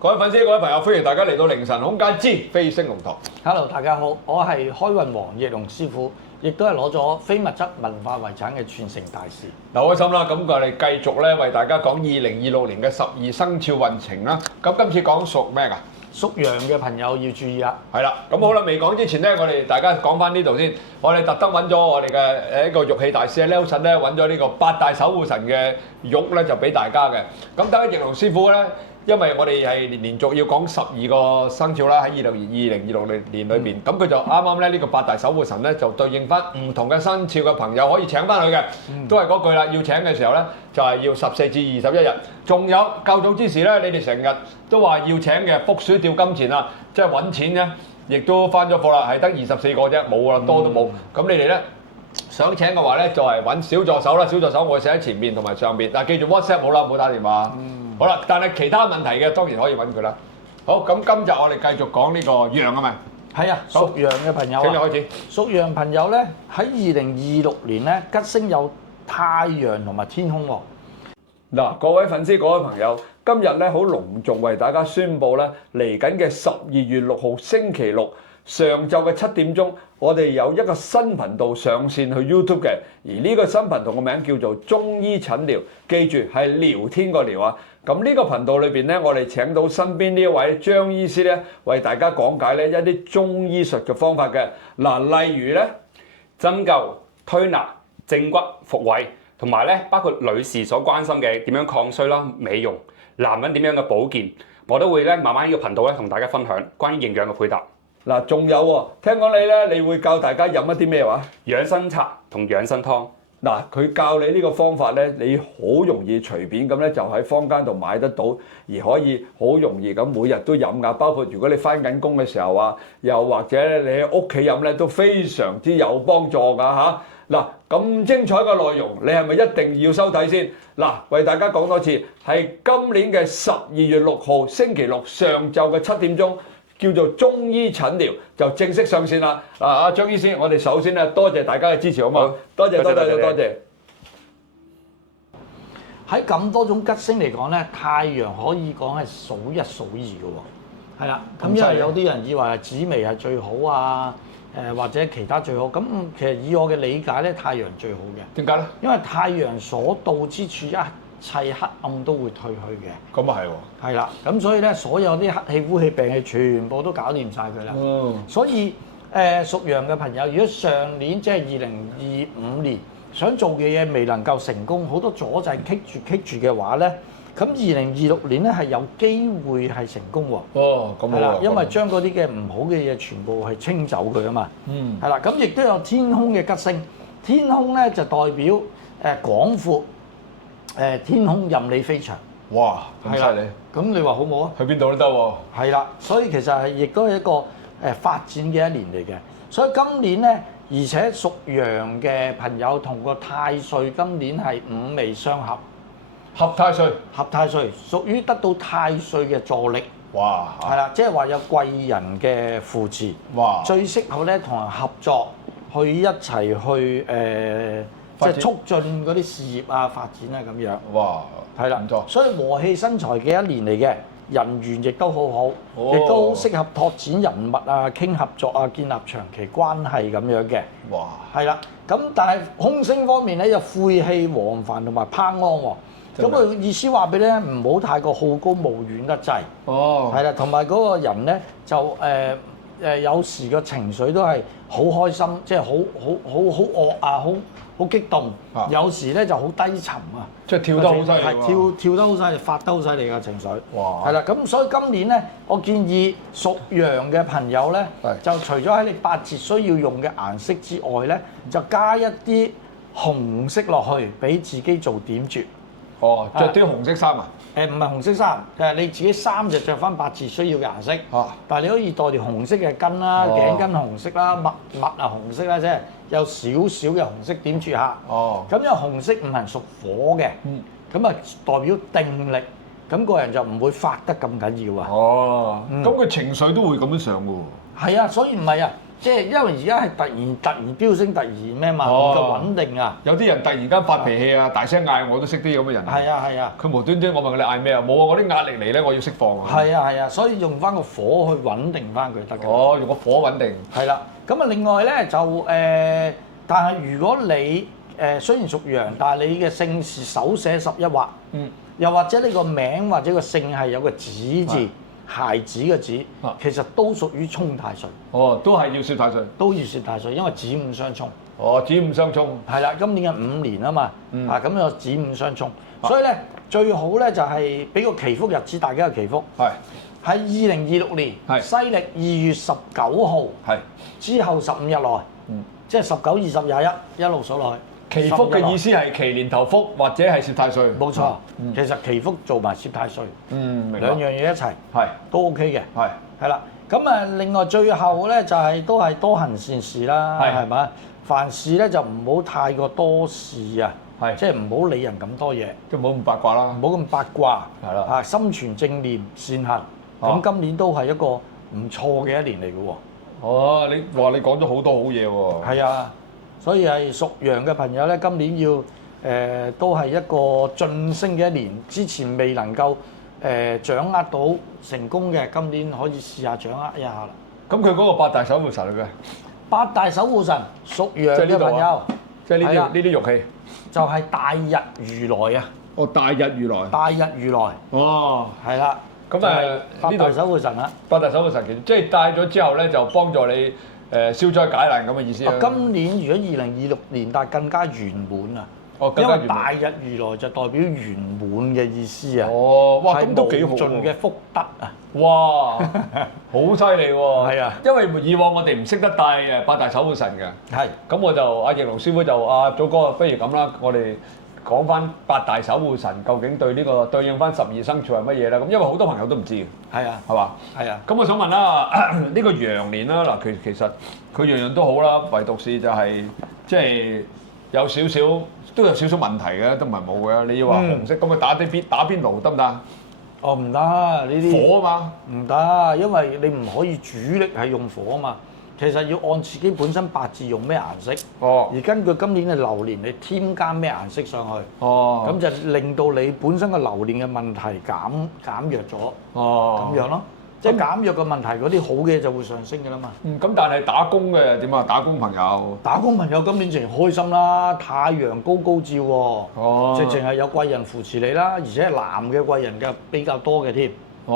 各位粉絲、各位朋友，歡迎大家嚟到凌晨空間之飛升龍堂。Hello， 大家好，我係開運黃奕龍師傅，亦都係攞咗非物質文化遺產嘅傳承大使。嗱，開心啦！咁我哋繼續咧為大家講2026年嘅12生肖運程啦。咁今次講屬咩㗎？屬羊嘅朋友要注意啦。係啦，咁好啦，未講之前咧，我哋大家講翻呢度先。我哋特登揾咗我哋嘅一個玉器大師 Nelson 咧，揾咗呢個8大守護神嘅玉咧，就俾大家嘅。咁等奕龍師傅咧。因為我哋係連續要講12個生肖啦，喺2026年裏邊，咁佢就啱啱咧呢個8大守護神咧就對應翻唔同嘅生肖嘅朋友可以請翻佢嘅，都係嗰句啦，要請嘅時候咧就係要14至21日。仲有較早之時咧，你哋成日都話要請嘅福鼠吊金錢啊，即係揾錢咧，亦都翻咗貨啦，係得24個啫，冇啦，多都冇。咁你哋咧想請嘅話咧，就係揾小助手啦，小助手我會寫喺前面同埋上邊，但係記住 WhatsApp 冇啦，唔好打電話。好啦，但係其他問題嘅當然可以揾佢啦。好，咁今日我哋繼續講呢個羊啊嘛。係啊，屬羊嘅朋友啊。請你開始。屬羊朋友咧喺2026年咧吉星有太陽同埋天空喎。嗱，各位粉絲、各位朋友，今日咧好隆重為大家宣佈咧，嚟緊嘅12月6號星期六上晝嘅7點鐘，我哋有一個新頻道上線去 YouTube 嘅，而呢個新頻道嘅名叫做中醫診療，記住係聊天個聊啊。咁呢個頻道裏邊咧，我哋請到身邊呢一位張醫師咧，為大家講解咧一啲中醫術嘅方法嘅。嗱，例如咧針灸、推拿、正骨、復位，同埋咧包括女士所關心嘅點樣抗衰啦、美容，男人點樣嘅保健，我都會咧慢慢呢個頻道咧同大家分享關於營養嘅配搭。嗱，仲有喎，聽講你會教大家飲一啲咩話？養生茶同養生湯。嗱，佢教你呢個方法咧，你好容易隨便咁咧就喺坊間度買得到，而可以好容易咁每日都飲噶。包括如果你翻緊工嘅時候啊，又或者你喺屋企飲咧，都非常之有幫助噶嚇。嗱，咁精彩嘅內容，你係咪一定要收睇先？嗱，為大家講多次，係今年嘅12月6號星期六上晝嘅7點鐘。叫做中醫診療就正式上線啦！嗱，阿張醫師，我哋首先咧多謝大家嘅支持，好嘛？多謝。喺咁多種吉星嚟講咧，太陽可以講係數一數二嘅喎。係啦，咁因為有啲人以為紫微係最好啊，或者其他最好。咁其實以我嘅理解咧，太陽最好嘅。點解咧？因為太陽所到之處一切黑暗都會退去嘅。咁啊係喎。係啦，咁所以咧，所有啲黑氣、污氣、病氣全部都搞掂晒佢啦。所以屬羊嘅朋友，如果上年即係2025年想做嘅嘢未能夠成功，好多阻滯棘住嘅話咧，咁2026年咧係有機會係成功喎。哦，咁係啦，因為將嗰啲嘅唔好嘅嘢全部係清走佢啊嘛。係啦，咁亦都有天空嘅吉星，天空咧就代表廣闊。天空任你飛翔，哇！咁犀利，咁你話好唔好啊？去邊度都得喎。係啦，所以其實係亦都係一個發展嘅一年嚟嘅。所以今年咧，而且屬羊嘅朋友同個太歲今年係五味相合，合太歲，合太歲屬於得到太歲嘅助力。哇！係啦，即係話有貴人嘅扶持。哇！最適合咧同人合作，去一齊去即係促進嗰啲事業啊、發展啊咁樣。哇！係啦，唔錯。所以和氣生財嘅一年嚟嘅，人緣亦都好好，亦都好適合拓展人物啊、傾合作啊、建立長期關係咁樣嘅。哇！係啦，咁但係空星方面咧，有晦氣、黃幡同埋攀安喎。咁佢意思話俾你咧，唔好太過好高騖遠得滯。哦。係啦，同埋嗰個人咧就有時個情緒都係好開心，即係好惡啊，好激動。有時咧就好低沉啊，即係跳得好犀利喎。跳得好犀利，發得好犀利嘅情緒。哇！係啦，咁所以今年咧，我建議屬羊嘅朋友咧，就除咗喺你八字需要用嘅顏色之外咧，就加一啲紅色落去，俾自己做點綴。哦，着啲紅色衫啊？唔係紅色衫，你自己衫就着翻八字需要嘅顏色。但係你可以帶條紅色嘅巾啦，頸巾紅色啦，襪啊紅色啦，即係有少少嘅紅色點綴下。咁因為紅色五行屬火嘅，咁啊代表定力，咁個人就唔會發得咁緊要啊。咁佢情緒都會咁樣上嘅喎。係啊，所以唔係啊，即係因為而家係突然飆升，突然咩嘛，哦唔夠穩定啊。有啲人突然間發脾氣啊，大聲嗌，我都識啲咁嘅人。係啊係啊。佢無端端我問你嗌咩啊？冇啊！我啲壓力嚟咧，我要釋放啊。係啊係啊，所以用翻個火去穩定翻佢得嘅。哦，用個火穩定。係啦，咁啊另外咧就但係如果你雖然屬羊，但係你嘅姓氏手寫11畫，又或者呢個名或者個姓係有個子字，孩子嘅子，其實都屬於沖太歲。哦，都係要攝太歲。都要攝太歲，因為子午相沖。哦，子午相沖。係啦，今年嘅5年啊嘛，咁有子午相沖，所以咧最好咧就係俾個祈福日子，大家嘅祈福。係。喺2026年西歷2月19號之後15日內，即係19、20、21一路數落去。祈福嘅意思係祈年頭福或者係攝太歲。冇錯，其實祈福做埋攝太歲，明白。兩樣嘢一齊都 OK 嘅。係啦，咁啊另外最後咧就係都係多行善事啦，係咪？凡事咧就唔好太過多事啊，即係唔好理人咁多嘢，即係唔好咁八卦啦，唔好咁八卦。係啦，啊心存正念善行，咁今年都係一個唔錯嘅一年嚟嘅喎。哦，你話你講咗好多好嘢喎。係啊。所以係屬羊嘅朋友咧，今年要都係一個晉升嘅一年。之前未能夠掌握到成功嘅，今年可以試下掌握一下啦。咁佢嗰個八大守護神嚟嘅？八大守護神屬羊嘅朋友，即係呢啲玉器，就係大日如來啊！哦，大日如來。大日如來。哦，係啦。咁八大守護神啦。八大守護神即係帶咗之後咧，就幫助你。消災解難咁嘅意思啊！今年如果2026年，但係更加圓滿啊！因為大日如來就代表圓滿嘅意思啊！哦，哇，咁都幾好喎！係無盡嘅福德啊！哇，好犀利喎！係啊，因為以往我哋唔識得帶八大守護神嘅。係。咁我就阿翼龍師傅就祖哥，不如咁啦，我哋講翻八大守護神究竟對呢個對應翻12生肖係乜嘢咧？咁因為好多朋友都唔知嘅。係啊。係嘛？係啊。咁我想問啦，呢個羊年啦，嗱，其實佢樣樣都好啦，唯獨是就係即係有少少問題嘅，都唔係冇嘅。你要話紅色咁啊，打邊爐得唔得？哦，唔得，呢啲火啊嘛。唔得，因為你唔可以主力係用火啊嘛。其實要按自己本身八字用咩顏色，而根據今年嘅流年，你添加咩顏色上去，咁就令到你本身嘅流年嘅問題減弱咗，咁樣咯。即係減弱嘅問題，嗰啲好嘅就會上升㗎啦嘛。咁但係打工嘅點啊？打工朋友今年淨係開心啦，太陽高高照喎，直情係有貴人扶持你啦，而且係男嘅貴人嘅比較多嘅添。係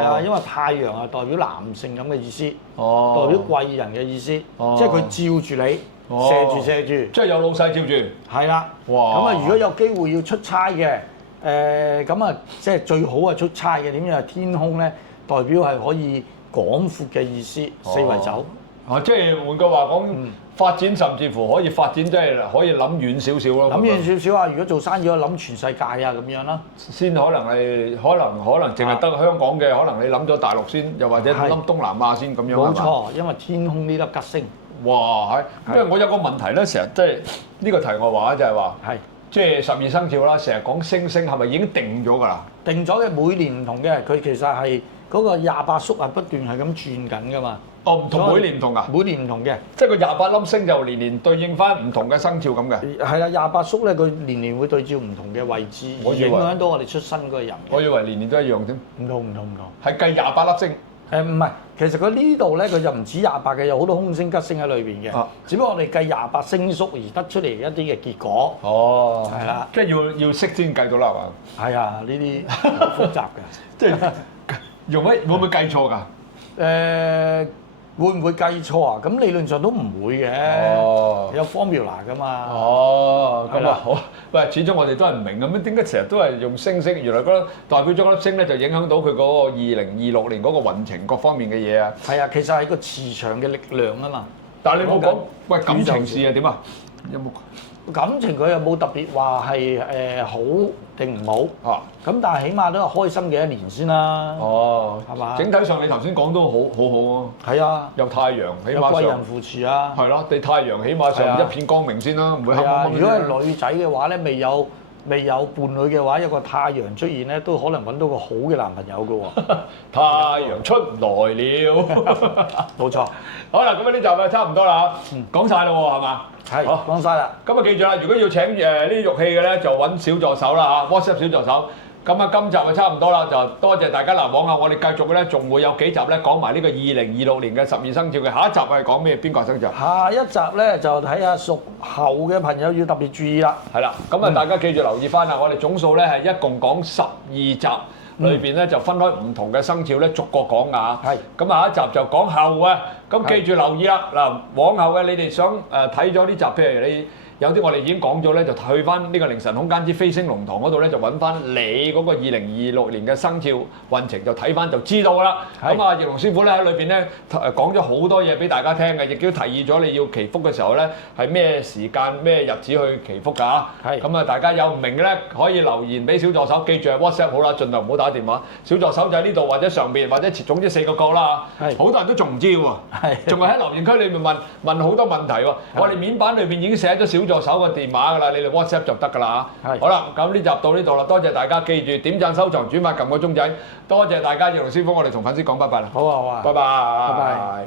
啊，因為太陽係代表男性咁嘅意思，代表貴人嘅意思，即係佢照住你，射住，即係有老細照住。係啦，哇！咁啊，如果有機會要出差嘅，咁啊，即係最好係出差嘅。點樣？天空咧，代表係可以廣闊嘅意思，四圍走。即係換句話講，發展甚至乎可以發展，即係可以諗遠少少咯。諗遠少少啊！如果做生意，可以諗全世界啊，咁樣啦。先可能係可能淨係得香港嘅，可能你諗咗大陸先，又或者諗東南亞先咁樣。冇錯，因為天空呢粒吉星。哇！因為我有個問題咧，成日即係呢個題外話就係話，即係12生肖啦，成日講星星係咪已經定咗㗎啦？定咗嘅，每年唔同嘅，佢其實係嗰個28宿係不斷係咁轉緊㗎嘛。哦，唔同，每年唔同㗎。每年唔同嘅，即係個28粒星就年對應翻唔同嘅生肖咁嘅。係啦，28宿咧，佢年會對照唔同嘅位置，而影響到我哋出生嗰個人。我以為年都一樣添。唔同。係計28粒星。唔係，其實佢呢度咧，佢就唔止28嘅，有好多空星吉星喺裏邊嘅。只不過我哋計28星宿而得出嚟一啲嘅結果。哦。係啦。即係要識先計到啦，係嘛？係啊，呢啲好複雜嘅。即係會唔會計錯㗎？會唔會計錯啊？咁理論上都唔會嘅，有 formula 㗎嘛。咁啊好。喂，始終我哋都係唔明咁，點解成日都係用星？原來嗰粒代表咗粒星咧，就影響到佢嗰個2026年嗰個運程各方面嘅嘢啊。係啊，其實係個磁場嘅力量啊嘛。但係你冇講，喂，感情事啊點啊？有冇？感情佢又冇特別話係好定唔好，咁但係起碼都係開心嘅一年先啦。係嘛？整體上你頭先講都好喎。係啊，有太陽，起碼有貴人扶持啊。係咯，你太陽起碼上一片光明先啦，唔會黑掹掹。如果係女仔嘅話咧，未有未有伴侶嘅話，有個太陽出現咧，都可能揾到個好嘅男朋友嘅喎。太陽出來了，冇錯。好啦，咁呢集啊差唔多啦，講晒啦喎，係嘛？係，好講晒啦。咁啊記住啦，如果要請呢啲玉器嘅咧，就揾小助手啦嚇，WhatsApp 小助手。咁啊，今集就差唔多啦，就多謝大家啦。往後我哋繼續咧，仲會有幾集咧講埋呢個2026年嘅12生肖嘅。下一集係講咩？邊個生肖？下一集咧就睇下屬猴嘅朋友要特別注意啦。係啦，咁啊大家記住留意翻啦。我哋總數咧係一共講12集，裏邊咧就分開唔同嘅生肖咧逐個講啊。係。咁下一集就講猴啊。咁記住留意啦。嗱，往後嘅你哋想睇咗呢集，譬如你。有啲我哋已經講咗咧，就去翻呢個凌晨空間之飛星龍堂嗰度咧，就揾翻你嗰個2026年嘅生肖運程，就睇翻就知道啦。咁啊，翼龍師傅咧喺裏邊咧講咗好多嘢俾大家聽嘅，亦都提議咗你要祈福嘅時候咧係咩時間咩日子去祈福㗎。係。咁啊，大家有唔明嘅咧可以留言俾小助手，記住係 WhatsApp 好啦，盡量唔好打電話。小助手就喺呢度或者上邊或者總之4個角啦。係。好多人都仲唔知喎。係。仲係喺留言區裏面問好多問題喎。我哋面板裏邊已經寫咗小助手個電話㗎啦，你哋 WhatsApp 就得㗎啦嚇。係。好啦，咁呢集到呢度啦，多謝大家，記住點讚、收藏、轉發、撳個鐘仔，多謝大家，翼龍師傅，我哋同粉絲講拜拜啦。好啊，好啊。拜拜。拜拜。